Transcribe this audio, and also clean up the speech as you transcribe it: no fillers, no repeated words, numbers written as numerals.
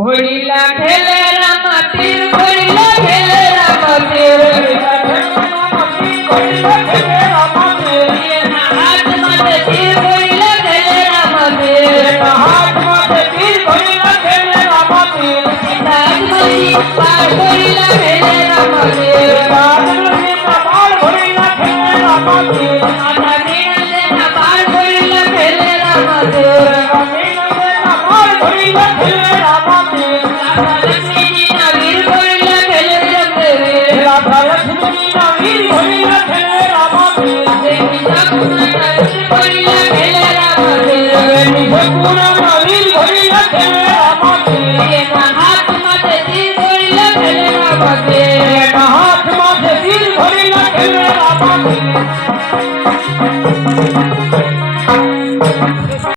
होळीला खेळे रामातीर होळीला खेळे रामातीर हात मध्ये तीर होळीला खेळे रामातीर हात मध्ये तीर होळीला खेळे रामातीर पार होळीला खेळे रामातीर पार होळीला खेळे रामातीर आता निरंजना पार होळीला खेळे रामातीर पार होळीला खेळे रामातीर लक्ष्मी वीर होळीला खेळे रामातीर लक्ष्मी वीर